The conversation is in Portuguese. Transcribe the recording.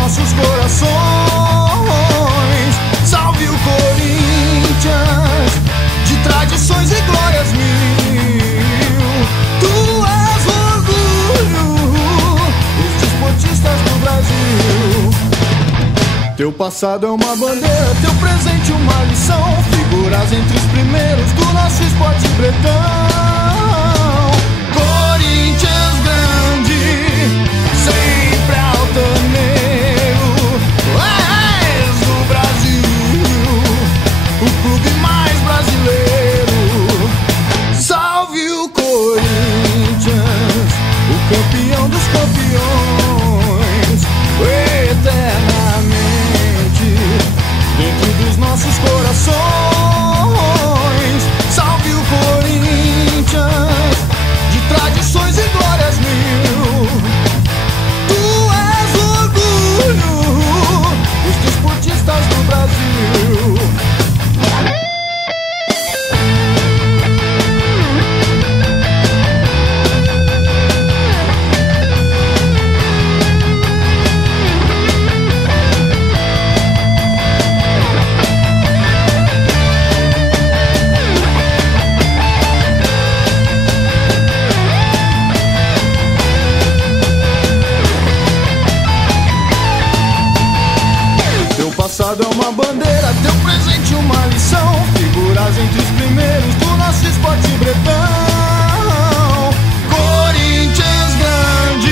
nossos corações. Salve o Corinthians, de tradições e glórias mil. Tu és o orgulho dos desportistas do Brasil. Teu passado é uma bandeira, teu presente uma lição. Figuras entre os primeiros do nosso esporte bretão. Corinthians grande, sempre altaneiro. És do Brasil, o clube mais brasileiro. Salve o Corinthians, o campeão dos campeões, eternamente dentro dos nossos corações. Salve o Corinthians, de tradições e glórias mil. Tu és o orgulho dos desportistas do Brasil. Teu passado é uma bandeira, teu presente uma lição. Figuras entre os primeiros do nosso esporte bretão. Corinthians grande,